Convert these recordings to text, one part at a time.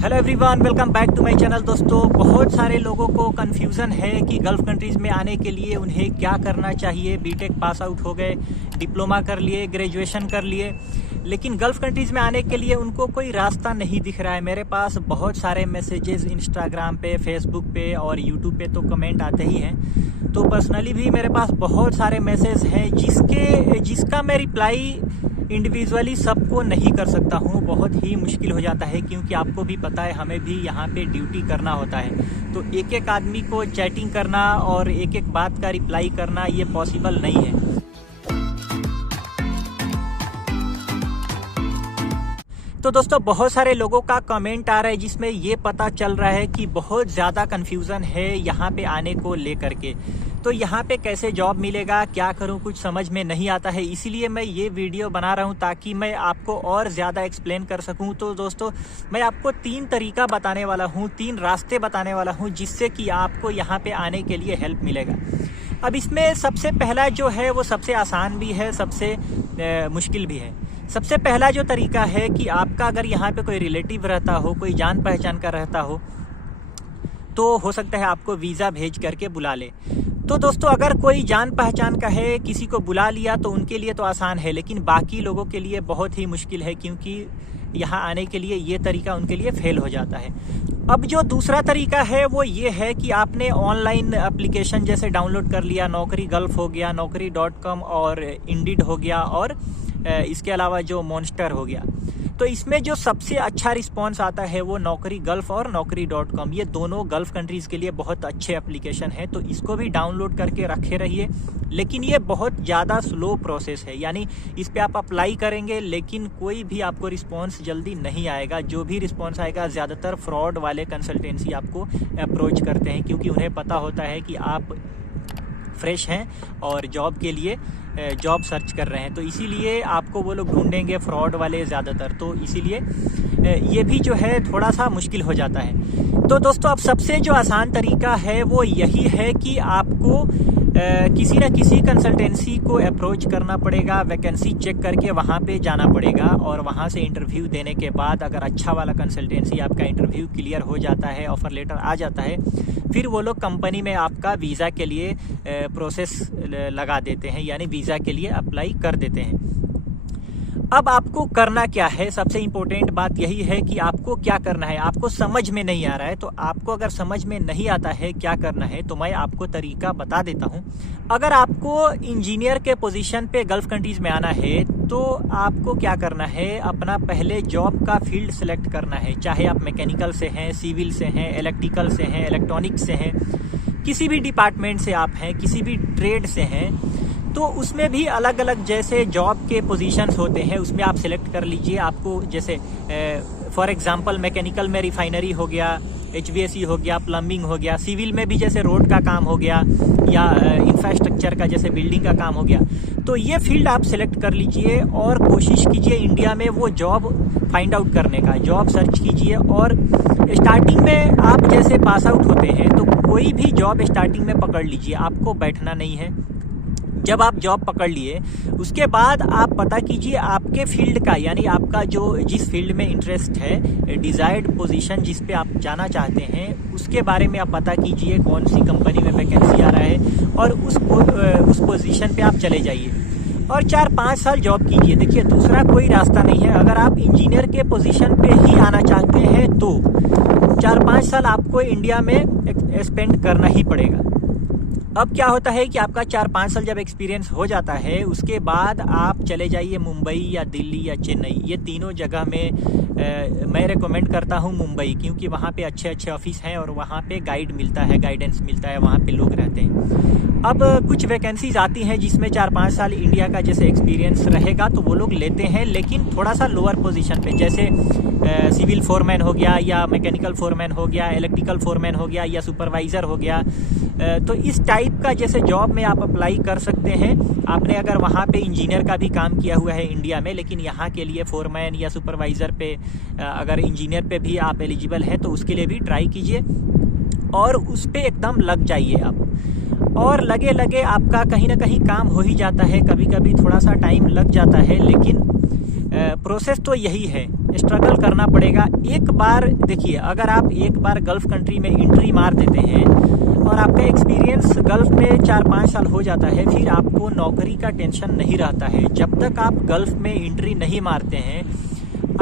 Hello everyone, welcome back to my channel. दोस्तों, बहुत सारे लोगों को कंफ्यूजन है कि गल्फ कंट्रीज़ में आने के लिए उन्हें क्या करना चाहिए। बीटेक पास आउट हो गए, डिप्लोमा कर लिए, ग्रेजुएशन कर लिए, लेकिन गल्फ कंट्रीज़ में आने के लिए उनको कोई रास्ता नहीं दिख रहा है। मेरे पास बहुत सारे मैसेजेस इंस्टाग्राम पे, फेसबुक पे और यूट्यूब पे तो कमेंट आते ही हैं। तो पर्सनली भी मेरे पास बहुत सारे मैसेज हैं जिसका मैं रिप्लाई इंडिविजुअली सबको नहीं कर सकता हूँ। बहुत ही मुश्किल हो जाता है, क्योंकि आपको भी पता है हमें भी यहाँ पे ड्यूटी करना होता है। तो एक एक आदमी को चैटिंग करना और एक एक बात का रिप्लाई करना ये पॉसिबल नहीं है। तो दोस्तों, बहुत सारे लोगों का कमेंट आ रहा है जिसमें ये पता चल रहा है कि बहुत ज़्यादा कन्फ्यूज़न है यहाँ पे आने को लेकर के। तो यहाँ पे कैसे जॉब मिलेगा, क्या करूँ, कुछ समझ में नहीं आता है। इसीलिए मैं ये वीडियो बना रहा हूँ ताकि मैं आपको और ज़्यादा एक्सप्लेन कर सकूँ। तो दोस्तों, मैं आपको 3 तरीका बताने वाला हूँ, 3 रास्ते बताने वाला हूँ जिससे कि आपको यहाँ पे आने के लिए हेल्प मिलेगा। अब इसमें सबसे पहला जो है वो सबसे आसान भी है, सबसे मुश्किल भी है। सबसे पहला जो तरीका है कि आपका अगर यहाँ पे कोई रिलेटिव रहता हो, कोई जान पहचान का रहता हो, तो हो सकता है आपको वीज़ा भेज करके बुला ले। तो दोस्तों, अगर कोई जान पहचान का है, किसी को बुला लिया, तो उनके लिए तो आसान है, लेकिन बाकी लोगों के लिए बहुत ही मुश्किल है, क्योंकि यहाँ आने के लिए ये तरीका उनके लिए फेल हो जाता है। अब जो दूसरा तरीका है वो ये है कि आपने ऑनलाइन एप्लीकेशन जैसे डाउनलोड कर लिया, नौकरी गल्फ हो गया, naukri.com और इंडीड हो गया, और इसके अलावा जो मॉन्स्टर हो गया। तो इसमें जो सबसे अच्छा रिस्पांस आता है वो नौकरी गल्फ और naukri.com, ये दोनों गल्फ कंट्रीज़ के लिए बहुत अच्छे एप्लीकेशन है। तो इसको भी डाउनलोड करके रखे रहिए, लेकिन ये बहुत ज़्यादा स्लो प्रोसेस है। यानी इस पे आप अप्लाई करेंगे लेकिन कोई भी आपको रिस्पांस जल्दी नहीं आएगा। जो भी रिस्पांस आएगा ज़्यादातर फ्रॉड वाले कंसल्टेंसी आपको अप्रोच करते हैं, क्योंकि उन्हें पता होता है कि आप फ्रेश हैं और जॉब के लिए जॉब सर्च कर रहे हैं। तो इसीलिए आपको वो लोग ढूंढेंगे, फ्रॉड वाले ज़्यादातर। तो इसीलिए ये भी जो है थोड़ा सा मुश्किल हो जाता है। तो दोस्तों, अब सबसे जो आसान तरीका है वो यही है कि आपको किसी न किसी कंसल्टेंसी को अप्रोच करना पड़ेगा, वैकेंसी चेक करके वहाँ पे जाना पड़ेगा, और वहाँ से इंटरव्यू देने के बाद अगर अच्छा वाला कंसल्टेंसी आपका इंटरव्यू क्लियर हो जाता है, ऑफर लेटर आ जाता है, फिर वो लोग कंपनी में आपका वीज़ा के लिए प्रोसेस लगा देते हैं, यानी वीज़ा के लिए अप्लाई कर देते हैं। अब आपको करना क्या है, सबसे इम्पोर्टेंट बात यही है कि आपको क्या करना है। आपको समझ में नहीं आ रहा है, तो आपको अगर समझ में नहीं आता है क्या करना है, तो मैं आपको तरीका बता देता हूँ। अगर आपको इंजीनियर के पोजीशन पे गल्फ कंट्रीज़ में आना है, तो आपको क्या करना है, अपना पहले जॉब का फील्ड सेलेक्ट करना है। चाहे आप मैकेनिकल से हैं, सिविल से हैं, इलेक्ट्रिकल से हैं, इलेक्ट्रॉनिक्स से हैं, किसी भी डिपार्टमेंट से आप हैं, किसी भी ट्रेड से हैं, तो उसमें भी अलग अलग जैसे जॉब के पोजीशंस होते हैं, उसमें आप सिलेक्ट कर लीजिए। आपको जैसे फॉर एग्जांपल मैकेनिकल में रिफाइनरी हो गया, HVAC हो गया, प्लम्बिंग हो गया, सिविल में भी जैसे रोड का काम हो गया, या इंफ्रास्ट्रक्चर का जैसे बिल्डिंग का काम हो गया। तो ये फील्ड आप सिलेक्ट कर लीजिए और कोशिश कीजिए इंडिया में वो जॉब फाइंड आउट करने का, जॉब सर्च कीजिए। और स्टार्टिंग में आप जैसे पास आउट होते हैं तो कोई भी जॉब स्टार्टिंग में पकड़ लीजिए, आपको बैठना नहीं है। जब आप जॉब पकड़ लिए उसके बाद आप पता कीजिए आपके फील्ड का, यानी आपका जो जिस फील्ड में इंटरेस्ट है, डिजायर्ड पोजीशन जिस पे आप जाना चाहते हैं, उसके बारे में आप पता कीजिए कौन सी कंपनी में वैकेंसी आ रहा है, और उस पोजीशन पे आप चले जाइए और 4-5 साल जॉब कीजिए। देखिए, दूसरा कोई रास्ता नहीं है। अगर आप इंजीनियर के पोजीशन पे ही आना चाहते हैं तो 4-5 साल आपको इंडिया में स्पेंड करना ही पड़ेगा। अब क्या होता है कि आपका 4-5 साल जब एक्सपीरियंस हो जाता है, उसके बाद आप चले जाइए मुंबई या दिल्ली या चेन्नई। ये तीनों जगह में मैं रेकमेंड करता हूँ मुंबई, क्योंकि वहाँ पे अच्छे अच्छे ऑफिस हैं और वहाँ पे गाइड मिलता है, गाइडेंस मिलता है, वहाँ पे लोग रहते हैं। अब कुछ वैकेंसीज आती हैं जिसमें 4-5 साल इंडिया का जैसे एक्सपीरियंस रहेगा, तो वो लोग लेते हैं, लेकिन थोड़ा सा लोअर पोजीशन पे, जैसे सिविल फोरमैन हो गया, या मैकेनिकल फोरमैन हो गया, इलेक्ट्रिकल फोरमैन हो गया, या सुपरवाइज़र हो गया। तो इस टाइप का जैसे जॉब में आप अप्लाई कर सकते हैं। आपने अगर वहाँ पे इंजीनियर का भी काम किया हुआ है इंडिया में, लेकिन यहाँ के लिए फोरमैन या सुपरवाइज़र पे, अगर इंजीनियर पे भी आप एलिजिबल हैं, तो उसके लिए भी ट्राई कीजिए और उस पर एकदम लग जाइए आप। और लगे लगे आपका कहीं ना कहीं काम हो ही जाता है। कभी कभी थोड़ा सा टाइम लग जाता है, लेकिन प्रोसेस तो यही है। स्ट्रगल करना पड़ेगा। एक बार देखिए, अगर आप एक बार गल्फ कंट्री में एंट्री मार देते हैं और आपका एक्सपीरियंस गल्फ में 4-5 साल हो जाता है, फिर आपको नौकरी का टेंशन नहीं रहता है। जब तक आप गल्फ में एंट्री नहीं मारते हैं,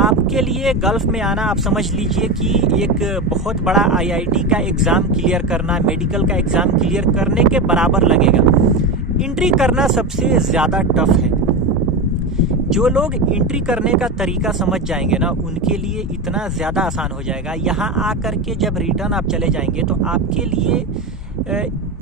आपके लिए गल्फ में आना, आप समझ लीजिए कि एक बहुत बड़ा आईआईटी का एग्ज़ाम क्लियर करना, मेडिकल का एग्ज़ाम क्लियर करने के बराबर लगेगा। एंट्री करना सबसे ज़्यादा टफ है। जो लोग एंट्री करने का तरीका समझ जाएंगे ना, उनके लिए इतना ज़्यादा आसान हो जाएगा। यहाँ आकर के जब रिटर्न आप चले जाएंगे तो आपके लिए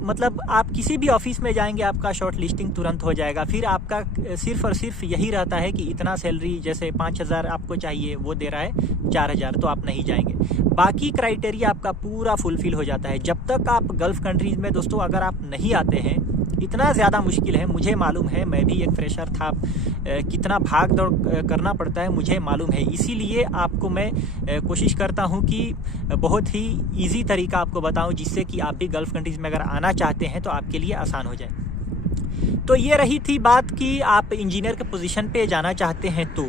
मतलब आप किसी भी ऑफिस में जाएंगे, आपका शॉर्ट लिस्टिंग तुरंत हो जाएगा। फिर आपका सिर्फ और सिर्फ यही रहता है कि इतना सैलरी, जैसे 5,000 आपको चाहिए, वो दे रहा है 4,000, तो आप नहीं जाएंगे। बाकी क्राइटेरिया आपका पूरा फुलफिल हो जाता है। जब तक आप गल्फ कंट्रीज़ में दोस्तों अगर आप नहीं आते हैं, इतना ज़्यादा मुश्किल है। मुझे मालूम है, मैं भी एक फ्रेशर था, कितना भाग दौड़ करना पड़ता है मुझे मालूम है। इसीलिए आपको मैं कोशिश करता हूं कि बहुत ही इजी तरीका आपको बताऊं, जिससे कि आप भी गल्फ कंट्रीज़ में अगर आना चाहते हैं तो आपके लिए आसान हो जाए। तो ये रही थी बात कि आप इंजीनियर के पोजीशन पे जाना चाहते हैं तो।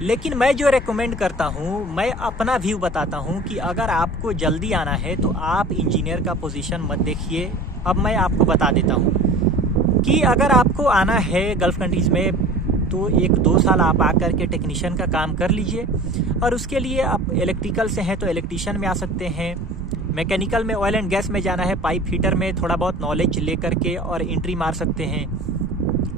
लेकिन मैं जो रेकमेंड करता हूँ, मैं अपना व्यू बताता हूँ कि अगर आपको जल्दी आना है तो आप इंजीनियर का पोजीशन मत देखिए। अब मैं आपको बता देता हूँ कि अगर आपको आना है गल्फ कंट्रीज़ में तो 1-2 साल आप आकर के टेक्नीशियन का काम कर लीजिए। और उसके लिए आप इलेक्ट्रिकल से हैं तो इलेक्ट्रीशियन में आ सकते हैं, मैकेनिकल में ऑयल एंड गैस में जाना है, पाइप फिटर में थोड़ा बहुत नॉलेज लेकर के और एंट्री मार सकते हैं।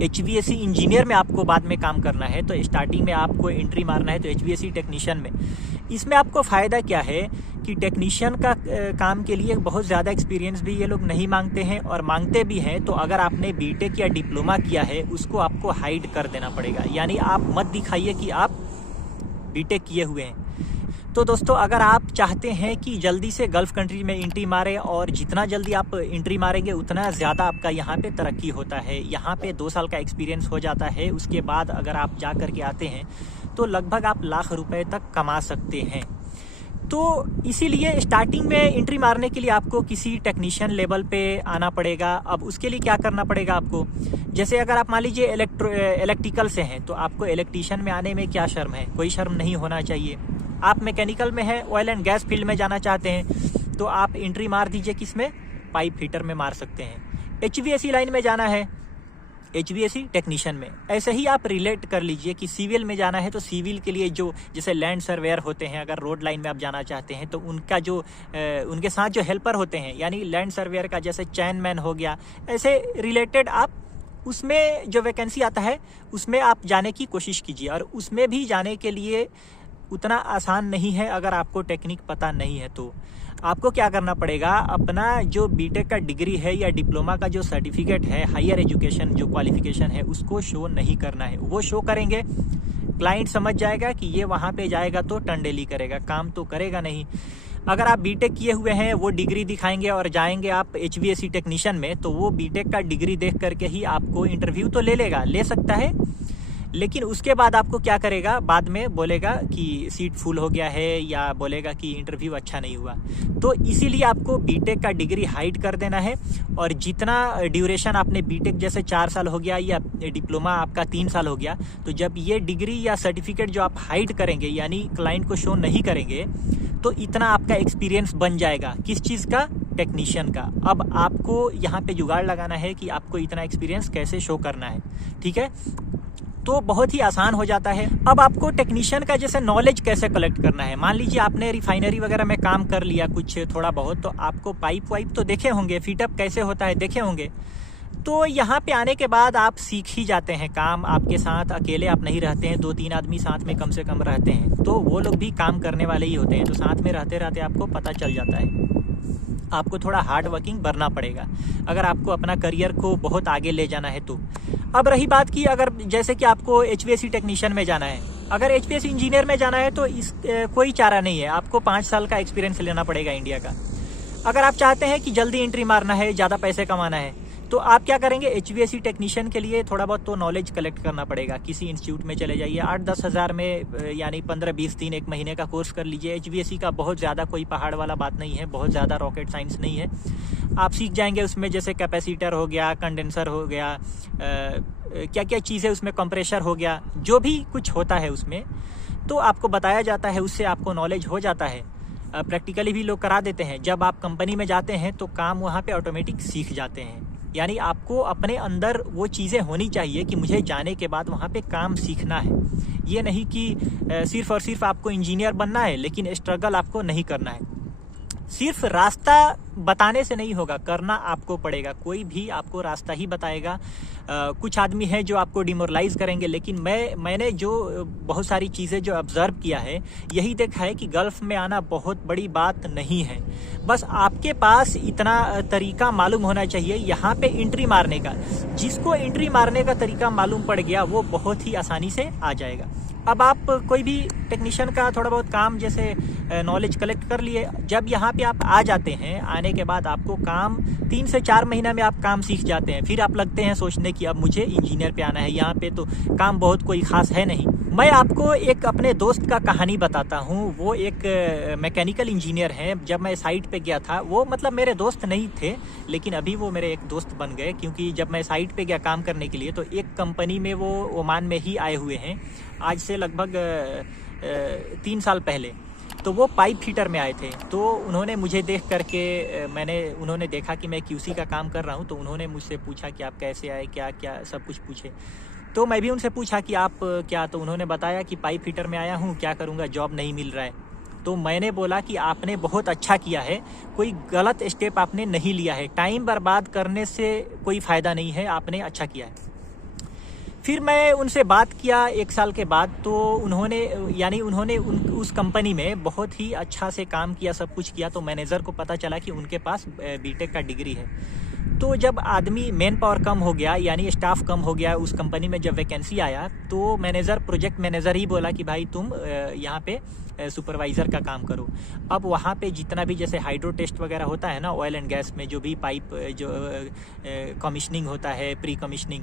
HVAC इंजीनियर में आपको बाद में काम करना है तो स्टार्टिंग में आपको एंट्री मारना है तो HVAC टेक्नीशियन में। इसमें आपको फ़ायदा क्या है कि टेक्नीशियन का काम के लिए बहुत ज़्यादा एक्सपीरियंस भी ये लोग नहीं मांगते हैं, और मांगते भी हैं तो अगर आपने बीटेक या डिप्लोमा किया है उसको आपको हाइड कर देना पड़ेगा। यानी आप मत दिखाइए कि आप बीटेक किए हुए हैं। तो दोस्तों, अगर आप चाहते हैं कि जल्दी से गल्फ कंट्री में एंट्री मारें, और जितना जल्दी आप एंट्री मारेंगे उतना ज़्यादा आपका यहाँ पे तरक्की होता है। यहाँ पे 2 साल का एक्सपीरियंस हो जाता है। उसके बाद अगर आप जा कर के आते हैं तो लगभग आप लाख रुपए तक कमा सकते हैं। तो इसीलिए स्टार्टिंग में एंट्री मारने के लिए आपको किसी टेक्नीशियन लेवल पे आना पड़ेगा। अब उसके लिए क्या करना पड़ेगा आपको, जैसे अगर आप मान लीजिए इलेक्ट्रिकल से हैं तो आपको इलेक्ट्रीशियन में आने में क्या शर्म है, कोई शर्म नहीं होना चाहिए। आप मैकेनिकल में हैं, ऑयल एंड गैस फील्ड में जाना चाहते हैं तो आप एंट्री मार दीजिए, किसमें, पाइप फिटर में मार सकते हैं। HVAC लाइन में जाना है, HVAC टेक्नीशियन में। ऐसे ही आप रिलेट कर लीजिए कि सिविल में जाना है तो सिविल के लिए जो जैसे लैंड सर्वेयर होते हैं, अगर रोड लाइन में आप जाना चाहते हैं तो उनका जो उनके साथ जो हेल्पर होते हैं, यानी लैंड सर्वेयर का जैसे चैनमैन हो गया, ऐसे रिलेटेड आप उसमें जो वैकेंसी आता है उसमें आप जाने की कोशिश कीजिए। और उसमें भी जाने के लिए उतना आसान नहीं है अगर आपको टेक्निक पता नहीं है। तो आपको क्या करना पड़ेगा, अपना जो बीटेक का डिग्री है या डिप्लोमा का जो सर्टिफिकेट है, हायर एजुकेशन जो क्वालिफिकेशन है, उसको शो नहीं करना है। वो शो करेंगे क्लाइंट समझ जाएगा कि ये वहाँ पे जाएगा तो टंडेली करेगा, काम तो करेगा नहीं। अगर आप बीटेक किए हुए हैं, वो डिग्री दिखाएंगे और जाएंगे आप HVAC टेक्नीशियन में, तो वो बीटेक का डिग्री देख करके ही आपको इंटरव्यू तो ले सकता है, लेकिन उसके बाद आपको क्या करेगा, बाद में बोलेगा कि सीट फुल हो गया है या बोलेगा कि इंटरव्यू अच्छा नहीं हुआ। तो इसीलिए आपको बीटेक का डिग्री हाइड कर देना है। और जितना ड्यूरेशन आपने बीटेक जैसे 4 साल हो गया या डिप्लोमा आपका 3 साल हो गया, तो जब ये डिग्री या सर्टिफिकेट जो आप हाइड करेंगे, यानी क्लाइंट को शो नहीं करेंगे, तो इतना आपका एक्सपीरियंस बन जाएगा। किस चीज़ का, टेक्नीशियन का। अब आपको यहाँ पे जुगाड़ लगाना है कि आपको इतना एक्सपीरियंस कैसे शो करना है, ठीक है। तो बहुत ही आसान हो जाता है। अब आपको टेक्नीशियन का जैसे नॉलेज कैसे कलेक्ट करना है, मान लीजिए आपने रिफाइनरी वगैरह में काम कर लिया कुछ थोड़ा बहुत, तो आपको पाइप वाइप तो देखे होंगे, फिटअप कैसे होता है देखे होंगे। तो यहाँ पे आने के बाद आप सीख ही जाते हैं काम। आपके साथ अकेले आप नहीं रहते हैं, 2-3 आदमी साथ में कम से कम रहते हैं, तो वो लोग भी काम करने वाले ही होते हैं। तो साथ में रहते रहते आपको पता चल जाता है। आपको थोड़ा हार्ड वर्किंग करना पड़ेगा अगर आपको अपना करियर को बहुत आगे ले जाना है तो। अब रही बात की, अगर जैसे कि आपको HVAC टेक्नीशियन में जाना है, अगर HVAC इंजीनियर में जाना है तो कोई चारा नहीं है, आपको 5 साल का एक्सपीरियंस लेना पड़ेगा इंडिया का। अगर आप चाहते हैं कि जल्दी एंट्री मारना है, ज़्यादा पैसे कमाना है, तो आप क्या करेंगे, HVAC टेक्नीशियन के लिए थोड़ा बहुत तो नॉलेज कलेक्ट करना पड़ेगा। किसी इंस्टीट्यूट में चले जाइए, 8-10 हज़ार में, यानी 15-20 दिन 1 महीने का कोर्स कर लीजिए। HVAC का बहुत ज़्यादा कोई पहाड़ वाला बात नहीं है, बहुत ज़्यादा रॉकेट साइंस नहीं है। आप सीख जाएंगे उसमें, जैसे कैपेसिटर हो गया, कंडेंसर हो गया, क्या क्या चीज़ें उसमें, कंप्रेशर हो गया, जो भी कुछ होता है उसमें, तो आपको बताया जाता है, उससे आपको नॉलेज हो जाता है। प्रैक्टिकली भी लोग करा देते हैं। जब आप कंपनी में जाते हैं तो काम वहाँ पे ऑटोमेटिक सीख जाते हैं। यानी आपको अपने अंदर वो चीज़ें होनी चाहिए कि मुझे जाने के बाद वहाँ पे काम सीखना है। ये नहीं कि सिर्फ और सिर्फ आपको इंजीनियर बनना है लेकिन स्ट्रगल आपको नहीं करना है। सिर्फ रास्ता बताने से नहीं होगा, करना आपको पड़ेगा। कोई भी आपको रास्ता ही बताएगा। कुछ आदमी हैं जो आपको डिमोरलाइज करेंगे, लेकिन मैंने जो बहुत सारी चीज़ें जो ऑब्जर्व किया है, यही देखा है कि गल्फ में आना बहुत बड़ी बात नहीं है। बस आपके पास इतना तरीका मालूम होना चाहिए यहाँ पे एंट्री मारने का। जिसको एंट्री मारने का तरीका मालूम पड़ गया वो बहुत ही आसानी से आ जाएगा। अब आप कोई भी टेक्नीशियन का थोड़ा बहुत काम जैसे नॉलेज कलेक्ट कर लिए, जब यहाँ पे आप आ जाते हैं, आने के बाद आपको काम 3 से 4 महीना में आप काम सीख जाते हैं। फिर आप लगते हैं सोचने कि अब मुझे इंजीनियर पे आना है, यहाँ पे तो काम बहुत कोई खास है नहीं। मैं आपको एक अपने दोस्त का कहानी बताता हूँ। वो एक मैकेनिकल इंजीनियर है। जब मैं साइट पे गया था, वो मतलब मेरे दोस्त नहीं थे, लेकिन अभी वो मेरे एक दोस्त बन गए, क्योंकि जब मैं साइट पे गया काम करने के लिए तो एक कंपनी में वो ओमान में ही आए हुए हैं, आज से लगभग 3 साल पहले। तो वो पाइप फिटर में आए थे। तो उन्होंने मुझे देख करके उन्होंने देखा कि मैं क्यूसी का काम कर रहा हूँ, तो उन्होंने मुझसे पूछा कि आप कैसे आए, क्या क्या सब कुछ पूछे। तो मैं भी उनसे पूछा कि आप क्या, तो उन्होंने बताया कि पाइप फिटर में आया हूँ, क्या करूँगा, जॉब नहीं मिल रहा है। तो मैंने बोला कि आपने बहुत अच्छा किया है, कोई गलत स्टेप आपने नहीं लिया है, टाइम बर्बाद करने से कोई फ़ायदा नहीं है, आपने अच्छा किया है। फिर मैं उनसे बात किया 1 साल के बाद, तो उन्होंने उस कंपनी में बहुत ही अच्छा से काम किया, सब कुछ किया। तो मैनेजर को पता चला कि उनके पास बीटेक का डिग्री है। तो जब आदमी मैन पावर कम हो गया, यानी स्टाफ कम हो गया उस कंपनी में, जब वैकेंसी आया तो प्रोजेक्ट मैनेजर ही बोला कि भाई तुम यहाँ पे सुपरवाइज़र का काम करो। अब वहाँ पे जितना भी जैसे हाइड्रो टेस्ट वगैरह होता है ना, ऑयल एंड गैस में जो भी पाइप जो कमिश्निंग होता है, प्री कमिश्निंग,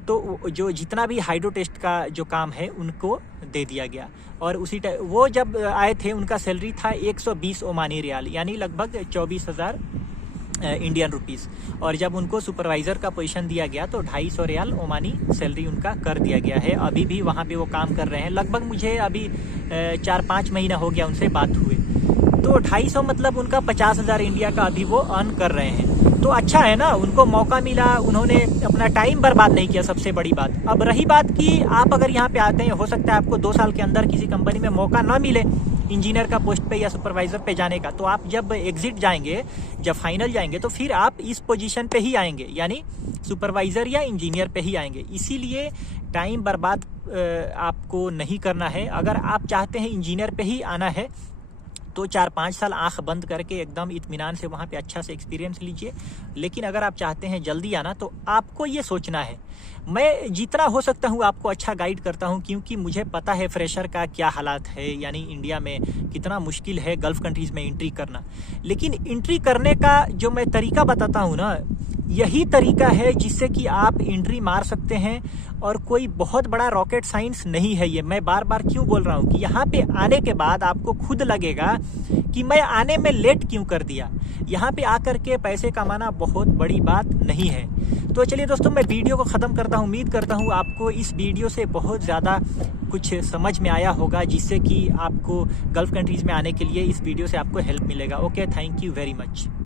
तो जो जितना भी हाइड्रो टेस्ट का जो काम है उनको दे दिया गया। और उसी वो जब आए थे उनका सैलरी था 120 ओमानी रियाल, यानी लगभग 24,000 इंडियन रुपीस। और जब उनको सुपरवाइज़र का पोजीशन दिया गया तो 250 रियाल ओमानी सैलरी उनका कर दिया गया है। अभी भी वहाँ पे वो काम कर रहे हैं। लगभग मुझे अभी 4-5 महीना हो गया उनसे बात हुए। तो 250 मतलब उनका 50,000 इंडिया का अभी वो अर्न कर रहे हैं। तो अच्छा है ना, उनको मौका मिला, उन्होंने अपना टाइम बर्बाद नहीं किया, सबसे बड़ी बात। अब रही बात कि आप अगर यहाँ पे आते हैं, हो सकता है आपको 2 साल के अंदर किसी कंपनी में मौका ना मिले इंजीनियर का पोस्ट पे या सुपरवाइजर पे जाने का, तो आप जब एग्जिट जाएंगे, जब फाइनल जाएंगे, तो फिर आप इस पोजीशन पे ही आएंगे, यानी सुपरवाइजर या इंजीनियर पे ही आएंगे। इसीलिए टाइम बर्बाद आपको नहीं करना है। अगर आप चाहते हैं इंजीनियर पे ही आना है तो 4-5 साल आंख बंद करके एकदम इत्मीनान से वहाँ पे अच्छा से एक्सपीरियंस लीजिए। लेकिन अगर आप चाहते हैं जल्दी आना तो आपको ये सोचना है। मैं जितना हो सकता हूँ आपको अच्छा गाइड करता हूँ, क्योंकि मुझे पता है फ्रेशर का क्या हालात है, यानी इंडिया में कितना मुश्किल है गल्फ़ कंट्रीज़ में एंट्री करना। लेकिन एंट्री करने का जो मैं तरीका बताता हूँ ना, यही तरीका है जिससे कि आप एंट्री मार सकते हैं। और कोई बहुत बड़ा रॉकेट साइंस नहीं है ये। मैं बार बार क्यों बोल रहा हूँ कि यहाँ पे आने के बाद आपको खुद लगेगा कि मैं आने में लेट क्यों कर दिया। यहाँ पे आकर के पैसे कमाना बहुत बड़ी बात नहीं है। तो चलिए दोस्तों, मैं वीडियो को ख़त्म करता हूँ। उम्मीद करता हूँ आपको इस वीडियो से बहुत ज़्यादा कुछ समझ में आया होगा, जिससे कि आपको गल्फ़ कंट्रीज़ में आने के लिए इस वीडियो से आपको हेल्प मिलेगा। Okay, thank you very much.